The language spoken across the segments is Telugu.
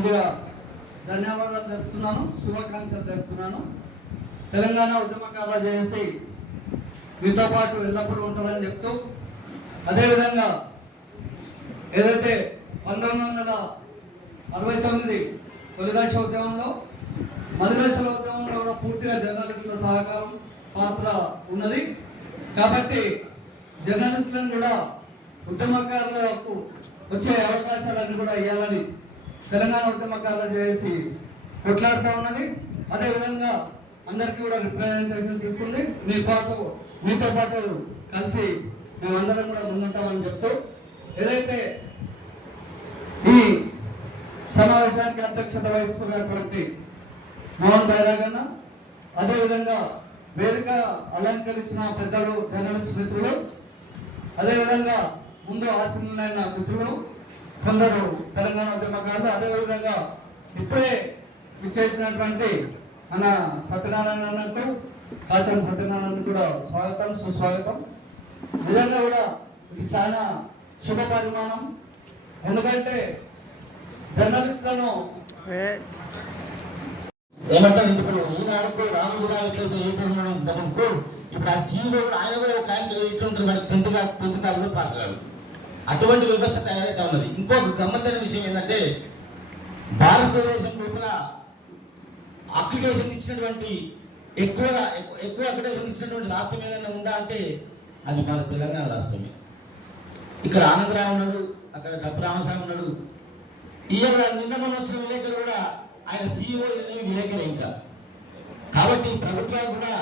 ముందుగా ధన్యవాదాలు తెలుపుతున్నాను, శుభాకాంక్షలు తెలుపుతున్నాను. తెలంగాణ ఉద్యమకారుల జేఏసీ మీతో పాటు ఎల్లప్పుడూ ఉంటుందని చెప్తూ, అదేవిధంగా ఏదైతే 1969 తొలిదశ ఉద్యమంలో, మధ్యదశల ఉద్యమంలో కూడా పూర్తిగా జర్నలిస్టుల సహకారం పాత్ర ఉన్నది. కాబట్టి జర్నలిస్టులను కూడా ఉద్యమకారులకు వచ్చే అవకాశాలన్నీ కూడా ఇవ్వాలని తెలంగాణ ఉద్యమకారుల జేఏసీ కొట్లాడుతూ ఉన్నది. అదేవిధంగా అందరికీ కూడా రిప్రజెంటేషన్స్ ఇస్తుంది. మీతో పాటు కలిసి మేమందరం కూడా ముందుంటామని చెప్తూ, ఏదైతే ఈ సమావేశానికి అధ్యక్షత వహిస్తున్నటువంటి మోహన్ బైరాగన్న, అదేవిధంగా వేదిక అలంకరించిన పెద్దలు, జర్నలిస్ట్ మిత్రులు, అదేవిధంగా ముందు ఆశీనులైన మిత్రులు, కొందరు తెలంగాణ ఉద్యమకారులు, అదేవిధంగా ఇప్పుడే విచ్చేసినటువంటి మన సత్యనారాయణకు, కాచం సత్యనారాయణ కూడా స్వాగతం, సుస్వాగతం. నిజంగా కూడా ఇది చాలా శుభ పరిమాణం. ఎందుకంటే జర్నలిస్టులను ఏమంటారు, ఇప్పుడు ఈనాడుకు రాముడు ఎట్లయితే ఇంతకు ఇప్పుడు ఆ సీఈఓ కూడా ఆయన కూడా ఒక ఆయన ఇట్లుంటారు, వాడికి 10th తరగతిలో పాస్ కాదు. అటువంటి వ్యవస్థ తయారైతే ఉన్నది. ఇంకొక గమ్మత్తైన విషయం ఏంటంటే, భారతదేశం లోపల అక్రిడేషన్ ఇచ్చినటువంటి ఎక్కువ అక్రిడేషన్ ఇచ్చినటువంటి రాష్ట్రం ఏదైనా ఉందా అంటే అది మన తెలంగాణ రాష్ట్రమే. ఇక్కడ ఆనందరావు ఉన్నాడు, అక్కడ డబ్బు రామస్వామి ఉన్నాడు. ఈయన నిన్న మొన్న వచ్చిన విలేకరు కూడా ఆయన సీఈఓ విలేకరే. ఇంకా కాబట్టి ప్రభుత్వాలు కూడా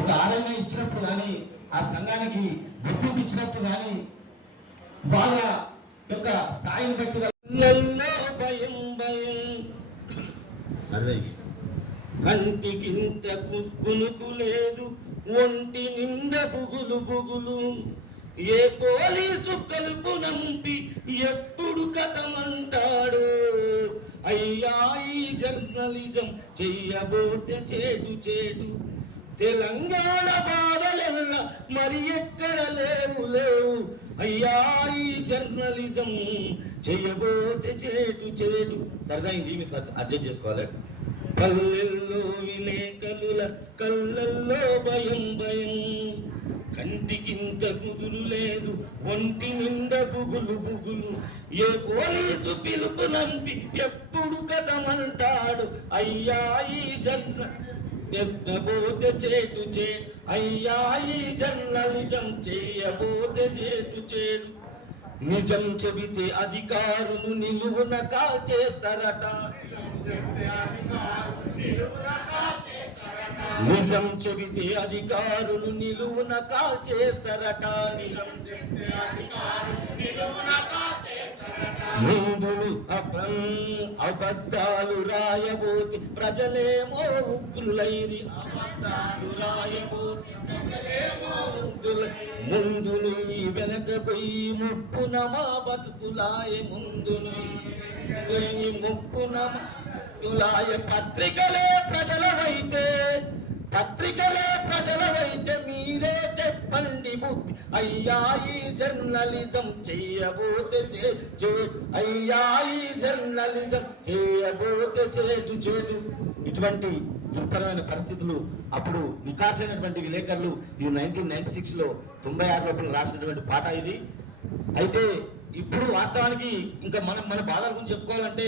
ఒక ఆర్ఎంఏ ఇచ్చినప్పుడు కానీ, ఆ సంఘానికి గుర్తింపు ఇచ్చినప్పుడు కానీ, వాళ్ళ యొక్క స్థాయిని బట్టి భయం భయం సరే కంటికింత కునుకు లేదు, ఒంటి నిండా బుగులు బుగులు, ఏ పోలీసు కలుపు నంపి ఎప్పుడు కథమంటాడు, అయ్యా ఈ జర్నలిజం చెయ్యబోతే చేటు చేటు, తెలంగాణ బాధలెల్ల మరి ఎక్కడ లేవు లేవు, అయ్యా ఈ జర్నలిజం చెయ్యబోతే చేటు చేటు. సరదాయింది, మీరు అడ్జస్ట్ చేసుకోవాలి. పల్లెల్లో విలేకరుల కళ్ళల్లో భయం భయం, కంటికింత కుదురు లేదు, ఒంటి నిండా బుగులు బుగులు, ఏ పోలీసు పిలుపు నంపి ఎప్పుడు కథమంటాడు, అయ్యా ఈ జర్నబోతే చేటు చేటు, అయ్యా ఈ జర్నలిజం చేయబోతే చేటు చేటు. నిజం చెబితే అధికారులు నిలువున కాల్చేస్తారట, నిజం చెబితే అధికారులు నిలువున కాల్చేస్తారట, నిజం చెబితే ముందులు అబద్ధాలు రాయబోతే ప్రజలేమో ఉగ్రులైరి, అబద్ధాలు రాయబోతే ప్రజలేమో ముందును వెనక పోయి ముప్పున మా బతుకులాయ, ముందును ముప్పున మాయ. పత్రికలే ప్రజలవైతే మీరే చెప్పండి బుద్ధి, అయ్యా ఈ జర్నలిజం చేయబోతే అయ్యా ఈ జర్నలిజం చేయబోతే చేటు చేటు. ఇటువంటి దుర్భరమైన పరిస్థితులు అప్పుడు నికార్సైనటువంటి విలేకరులు ఇది 1996లో 96 లోపల రాసినటువంటి పాట ఇది. అయితే ఇప్పుడు వాస్తవానికి ఇంకా మన బాధల గురించి చెప్పుకోవాలంటే,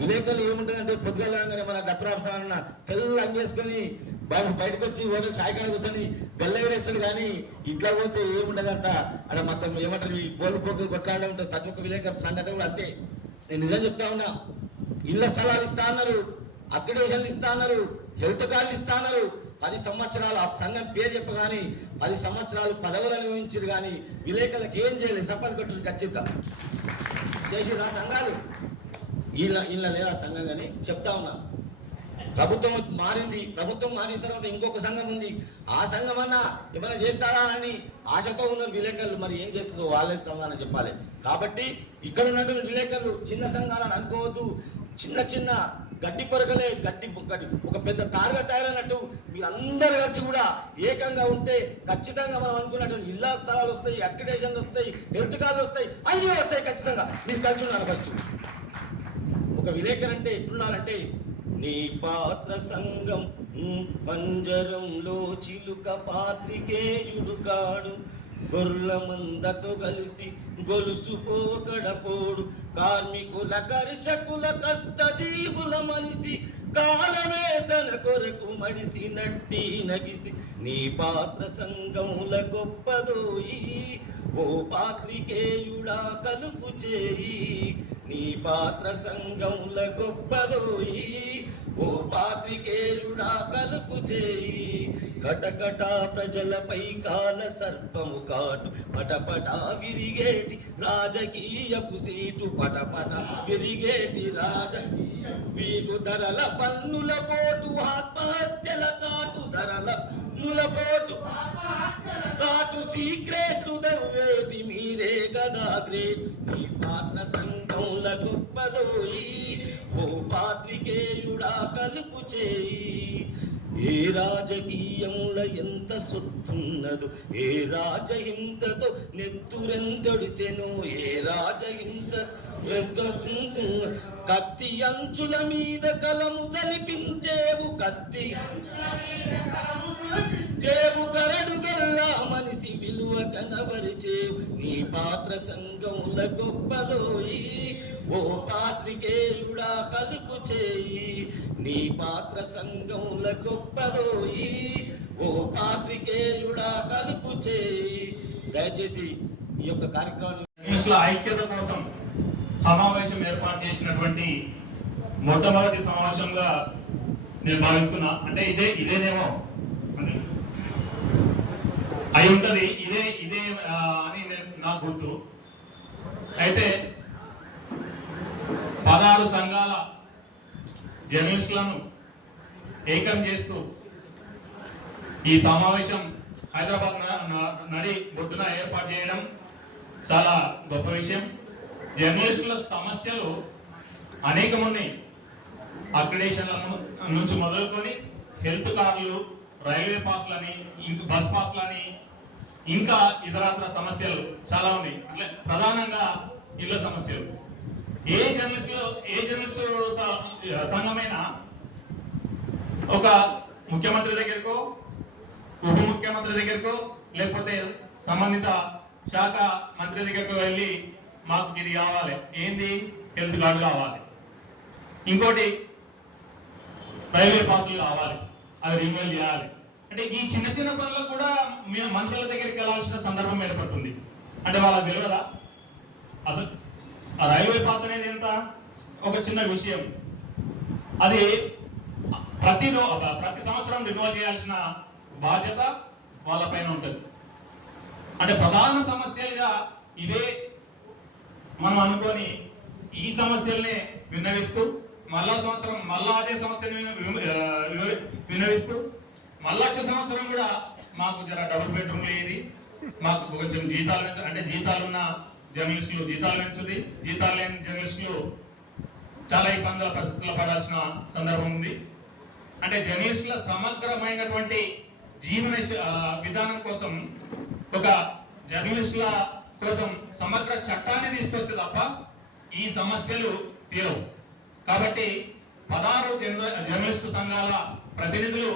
విలేకరులు ఏముంటుందంటే పొద్దుగాలగానే మన డప్పరామసాన్న తెల్ల అంగేసుకొని బయటకు వచ్చి హోటల్ చాయకాడ కూర్చొని గల్లెగరేస్తాడు, కానీ ఇంట్లో పోతే ఏముండదంట. అక్కడ మొత్తం ఏమంటారు, ఈ బోలు పోకులు కొట్లాడడం ఉంటుంది. ప్రతి ఒక్క విలేకరు సంగతి కూడా అంతే. నేను నిజం చెప్తా ఉన్నా, ఇళ్ల స్థలాలు ఇస్తా అన్నారు, అక్రిడేషన్లు ఇస్తా అన్నారు, హెల్త్ కార్డులు ఇస్తా అన్నారు. 10 సంవత్సరాలు ఆ సంఘం పేరు చెప్పగాని 10 సంవత్సరాలు పదవులు అనుభవించారు, కానీ విలేకరులకు ఏం చేయలేదు. సంపద కట్టులు ఖచ్చితంగా చేసిరు ఆ సంఘాలు. ఇలా లేదా సంఘం కానీ చెప్తా ఉన్నా. ప్రభుత్వం మారింది, ప్రభుత్వం మారిన తర్వాత ఇంకొక సంఘం ఉంది. ఆ సంఘం అన్నా ఏమైనా చేస్తారా అని ఆశతో ఉన్నారు విలేకరులు. మరి ఏం చేస్తుందో వాళ్ళే సమాధానం చెప్పాలి. కాబట్టి ఇక్కడ ఉన్నటువంటి విలేకరులు చిన్న సంఘాలను అనుకోవద్దు. చిన్న గడ్డి పొరగలే గడ్డి ఒక పెద్ద తాడుగా తయారైనట్టు మీరందరూ కలిసి కూడా ఏకంగా ఉంటే ఖచ్చితంగా మనం అనుకున్నటువంటి ఇళ్ల స్థలాలు వస్తాయి, అక్రిడేషన్లు వస్తాయి, హెల్త్ కార్డులు వస్తాయి, అన్నీ వస్తాయి. ఖచ్చితంగా మీరు కలిసి ఉన్నారు. ఫస్ట్ ఒక విలేకరు అంటే ఎట్లున్నారంటే, నీ పాత్ర సంఘం పంజరంలో చిలుక పాత్రికేయుడు కాడు, గొర్రెల మందతో కలిసి గొలుసు పోకడపోడు, కార్మికుల కర్షకుల కష్టజీవుల మనిషి, కాలమే తన కొరకు మడిసి నట్టి నగిసి, నీ పాత్ర సంఘముల గొప్పదోయి ఓ పాత్రికేయుడా కలుపు చేయి, నీ పాత్ర సంఘముల గొప్పదోయి ఓ పాత్రికేయుడా కలుపు చేయి, కటకట ప్రజలపై కాల సర్పము కాటు, పటపట విరిగేటి రాజకీయపు సీటు, పటపట విరిగేటి రాజకీయ వీటు, ధరల పన్నుల పోటు ఆత్మహత్యల చాటు, ధరల పన్నుల పోటు కాటు, సీక్రెట్లు దవ్వేటి మీరే గదా గ్రేట్, నీ పాత్ర సంఘముల గొప్పదోయి ఓ పాత్రికేయుడా కలుపు చేయి, ఏ రాజకీయముల ఎంత సొత్తున్నదో, ఏ రాజహింసతో నెత్తురెంతొడిసెను, ఏ రాజహింస కత్తి అంచుల మీద కలము జలిపించేవు, కత్తి చేవు కరడు గల్లా మనిషి విలువ కనబరిచేవు, నీ పాత్ర సంఘముల గొప్పదోయి ఓ పాత్రికేయుడా కలుపు చేయి, నీ పాత్ర సంఘముల గొప్పదోయి ఓ పాత్రికేయుడా కలుపు చేయి. దయచేసి ఈ యొక్క కార్యక్రమాన్ని ఐక్యత కోసం సమావేశం ఏర్పాటు చేసినటువంటి మొట్టమొదటి సమావేశంగా నేను భావిస్తున్నా. అంటే ఇదేనేమో అయి ఉంటది, ఇదే అని నా గుర్తు. అయితే 16 సంఘాల జర్నలిస్టులను ఏకం చేస్తూ ఈ సమావేశం హైదరాబాద్ నడి బొడ్డున ఏర్పాటు చేయడం చాలా గొప్ప విషయం. జర్నలిస్టుల సమస్యలు అనేకం ఉన్నాయి. అక్రిడేషన్ల నుంచి మొదలుకొని హెల్త్ కార్డులు, రైల్వే పాస్లని, బస్ పాస్లని, ఇంకా ఇతరత్ర సమస్యలు చాలా ఉన్నాయి. అట్లా ప్రధానంగా ఇళ్ల సమస్యలు. ఏ జర్నలిస్టు సంఘమైనా ఒక ముఖ్యమంత్రి దగ్గరకో, ఉప ముఖ్యమంత్రి దగ్గరకో, లేకపోతే సంబంధిత శాఖ మంత్రి దగ్గరకు వెళ్ళి మాకు ఇది కావాలి, ఏంది హెల్త్ కార్డు కావాలి, ఇంకోటి రైల్వే పాసులు కావాలి, అది రిన్యూవల్ చేయాలి. అంటే ఈ చిన్న చిన్న పనులకు కూడా మంత్రుల దగ్గరికి వెళ్ళాల్సిన సందర్భం ఏర్పడుతుంది. అంటే వాళ్ళకి తెలియదా అసలు ఆ రైల్వే పాస్ అనేది ఎంత ఒక చిన్న విషయం. అది ప్రతి సంవత్సరం రిన్యూవల్ చేయాల్సిన బాధ్యత వాళ్ళపైన ఉంటుంది. అంటే ప్రధాన సమస్యలుగా ఇవే మనం అనుకొని ఈ సమస్యల్ని విన్నవిస్తూ మళ్ళా సంవత్సరం మళ్ళా అదే సమస్యని విన్నవిస్తూ మళ్ళా వచ్చే సంవత్సరం కూడా మాకు జర డబుల్ బెడ్రూమ్ లేదు, మాకు కొంచెం జీతాలు అంటే జీతాలున్న జర్నలిస్టులు జీతాలు పెంచుది, జీతాలు లేని జర్నలిస్టులు చాలా ఇబ్బందుల పరిస్థితుల్లో పడాల్సిన సందర్భం ఉంది. అంటే జర్నలిస్టుల సమగ్రమైనటువంటి జీవన విధానం కోసం, ఒక జర్నలిస్టుల కోసం సమగ్ర చట్టాన్ని తీసుకొస్తే తప్ప ఈ సమస్యలు తీరవు. కాబట్టి 16 జర్నలిస్టు సంఘాల ప్రతినిధులు